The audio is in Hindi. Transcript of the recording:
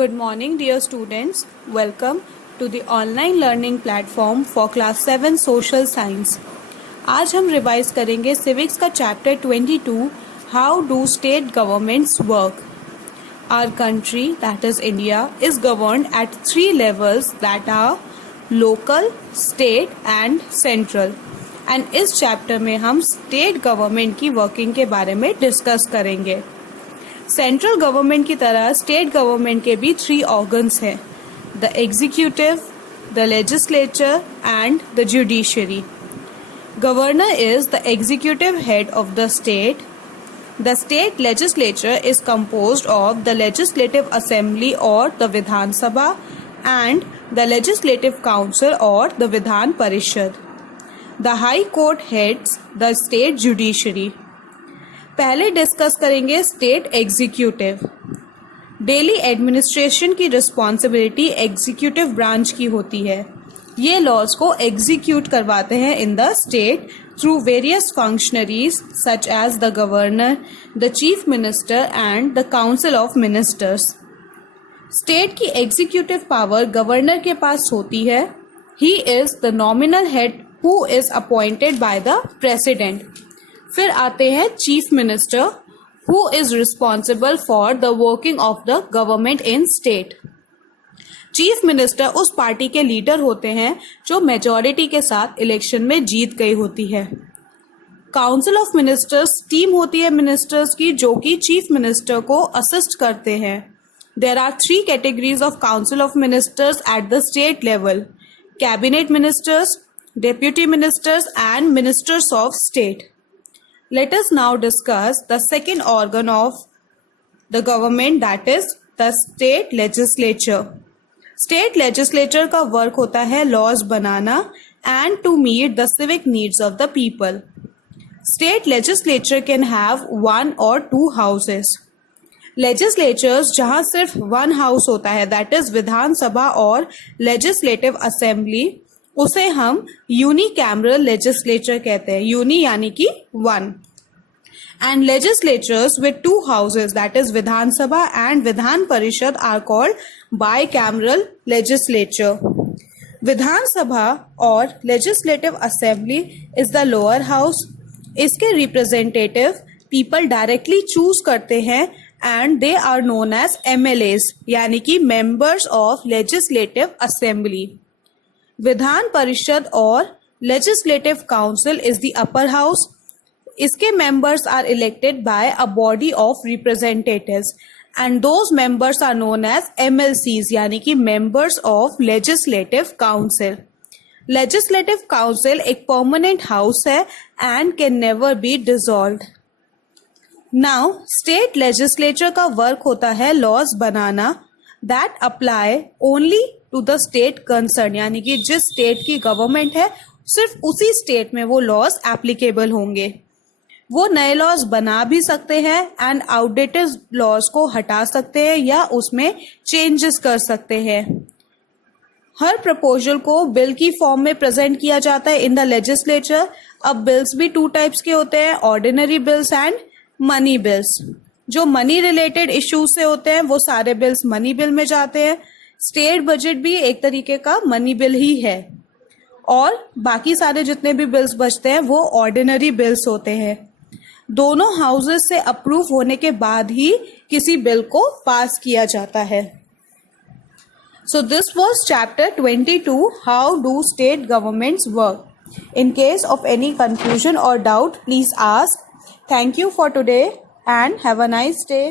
Good morning, dear students. Welcome to the online learning platform for class 7 social science. आज हम रिवाइज करेंगे सिविक्स का chapter 22 how do state governments work. Our country, that is India, is governed at 3 levels that are local, state and central. And इस चैप्टर में हम स्टेट गवर्नमेंट की वर्किंग के बारे में डिस्कस करेंगे. सेंट्रल गवर्नमेंट की तरह स्टेट गवर्नमेंट के भी 3 ऑर्गन्स हैं, the executive, the legislature and the judiciary. Governor is the executive head of the state. The state legislature is composed of the Legislative Assembly or the Vidhan Sabha and the Legislative Council or the Vidhan Parishad. The High Court heads the state judiciary. पहले डिस्कस करेंगे स्टेट एग्जीक्यूटिव. डेली एडमिनिस्ट्रेशन की रिस्पॉन्सिबिलिटी एग्जीक्यूटिव ब्रांच की होती है. ये लॉज को एग्जीक्यूट करवाते हैं in the state through various functionaries such as the governor, the chief minister and the council of ministers. State की एग्जीक्यूटिव पावर गवर्नर के पास होती है. He is the nominal head who is appointed by the president. फिर आते हैं chief minister who is responsible for the working of the government in state. Chief minister उस पार्टी के लीडर होते हैं जो मेजॉरिटी के साथ इलेक्शन में जीत गई होती है. काउंसिल ऑफ मिनिस्टर्स टीम होती है मिनिस्टर्स की जो कि चीफ मिनिस्टर को असिस्ट करते हैं. There are 3 categories of council of ministers at the state level: cabinet ministers, deputy ministers and ministers of state. Let us now discuss the second organ of the government, that is the state legislature. State legislature का वर्क होता है लॉज बनाना and to meet the civic needs of the people. State legislature can have 1 or 2 houses. Legislatures जहाँ सिर्फ 1 हाउस होता है, that is विधान सभा और legislative assembly, उसे हम यूनिकैमरल लेजिस्लेचर कहते हैं. यूनि यानी कि 1. And legislatures with 2 houses, that is Vidhan Sabha and Vidhan Parishad, are called bicameral legislature. Vidhan Sabha और legislative assembly is the lower house. इसके रिप्रेजेंटेटिव पीपल डायरेक्टली चूज करते हैं and they are known as MLAs यानी कि members of legislative assembly. Vidhan Parishad और legislative council is the upper house. इसके members are elected by a body of representatives and those members are known as MLCs यानी कि members of legislative council. Legislative council एक परमानेंट हाउस है and can never be dissolved. Now state legislature का वर्क होता है लॉज बनाना that apply only to the state concern यानी कि जिस स्टेट की गवर्नमेंट है सिर्फ उसी स्टेट में वो लॉज एप्लीकेबल होंगे. वो नए लॉज बना भी सकते हैं एंड आउटडेटेड लॉज को हटा सकते हैं या उसमें चेंजेस कर सकते हैं. हर प्रपोजल को बिल की फॉर्म में प्रेजेंट किया जाता है इन द लेजिस्लेचर. अब बिल्स भी 2 टाइप्स के होते हैं, ordinary bills and money bills. जो मनी रिलेटेड इश्यूज से होते हैं वो सारे बिल्स मनी बिल में जाते हैं. स्टेट बजट भी एक तरीके का मनी बिल ही है और बाकी सारे जितने भी बिल्स बचते हैं वो ऑर्डिनरी बिल्स होते हैं. दोनों हाउसेस से अप्रूव होने के बाद ही किसी बिल को पास किया जाता है. So this was chapter 22 how do state governments work. In case of any confusion और doubt please ask. Thank you for today and have a nice day.